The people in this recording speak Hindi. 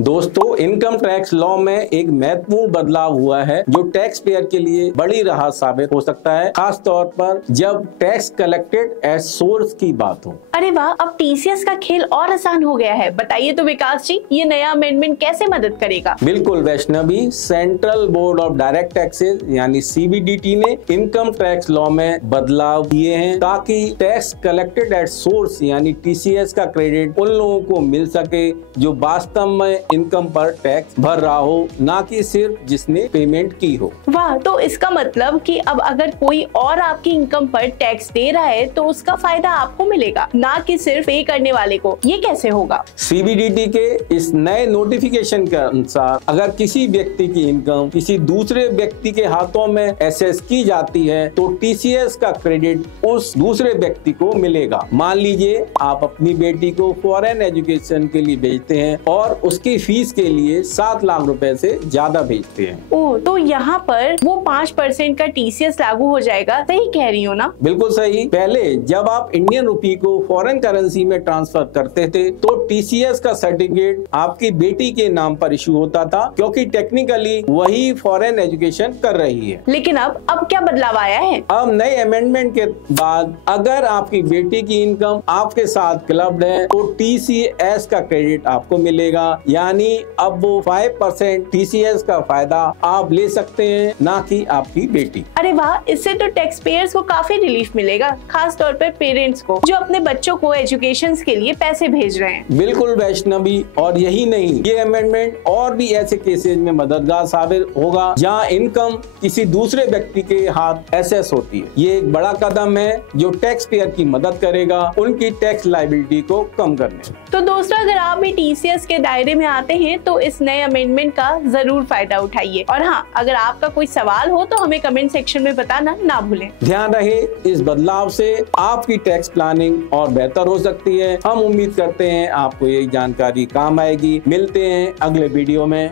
दोस्तों, इनकम टैक्स लॉ में एक महत्वपूर्ण बदलाव हुआ है जो टैक्स पेयर के लिए बड़ी राहत साबित हो सकता है, खास तौर पर जब टैक्स कलेक्टेड एट सोर्स की बात हो। अरे वाह, अब टीसीएस का खेल और आसान हो गया है। बताइए तो विकास जी, ये नया अमेंडमेंट कैसे मदद करेगा? बिल्कुल Vaishnavi, central board of direct taxes यानी सीबीडीटी ने इनकम टैक्स लॉ में बदलाव किए हैं ताकि टैक्स कलेक्टेड एट सोर्स यानी टीसीएस का क्रेडिट उन लोगों को मिल सके जो वास्तव में इनकम पर टैक्स भर रहा हो, ना कि सिर्फ जिसने पेमेंट की हो। वाह, तो इसका मतलब कि अब अगर कोई और आपकी इनकम पर टैक्स दे रहा है तो उसका फायदा आपको मिलेगा, ना कि सिर्फ पे करने वाले को। ये कैसे होगा? सीबीडीटी के इस नए नोटिफिकेशन के अनुसार अगर किसी व्यक्ति की इनकम किसी दूसरे व्यक्ति के हाथों में एसेस की जाती है तो टीसीएस का क्रेडिट उस दूसरे व्यक्ति को मिलेगा। मान लीजिए आप अपनी बेटी को फॉरेन एजुकेशन के लिए भेजते हैं और उसकी फीस के लिए 7 लाख रुपए से ज्यादा भेजते हैं। ओह, तो यहाँ पर वो 5% का टीसीएस लागू हो जाएगा। सही कह रही हो ना? बिल्कुल सही। पहले जब आप इंडियन रुपी को फॉरेन करेंसी में ट्रांसफर करते थे तो टीसीएस का सर्टिफिकेट आपकी बेटी के नाम पर इशू होता था, क्योंकि टेक्निकली वही फॉरेन एजुकेशन कर रही है। लेकिन अब क्या बदलाव आया है? अब नए अमेंडमेंट के बाद अगर आपकी बेटी की इनकम आपके साथ क्लब्ड है तो टीसीएस का क्रेडिट आपको मिलेगा, यानी अब वो 5% टीसीएस का फायदा आप ले सकते हैं, ना कि आपकी बेटी। अरे वाह, इससे तो टैक्स पेयर्स को काफी रिलीफ मिलेगा, खास तौर पे पेरेंट्स को जो अपने बच्चों को एजुकेशन के लिए पैसे भेज रहे हैं। बिल्कुल वैष्णवी, और यही नहीं, ये अमेंडमेंट और भी ऐसे केसेस में मददगार साबित होगा जहां इनकम किसी दूसरे व्यक्ति के हाथ एसेस होती है। ये एक बड़ा कदम है जो टैक्स पेयर की मदद करेगा उनकी टैक्स लायबिलिटी को कम करने। तो दोस्तों, अगर आप भी टीसीएस के दायरे में आते हैं तो इस नए अमेंडमेंट का जरूर फायदा उठाइए। और हाँ, अगर आपका कोई सवाल हो तो हमें कमेंट सेक्शन में बताना ना भूलें। ध्यान रहे, इस बदलाव से आपकी टैक्स प्लानिंग और बेहतर हो सकती है। हम उम्मीद करते हैं आपको ये जानकारी काम आएगी। मिलते हैं अगले वीडियो में।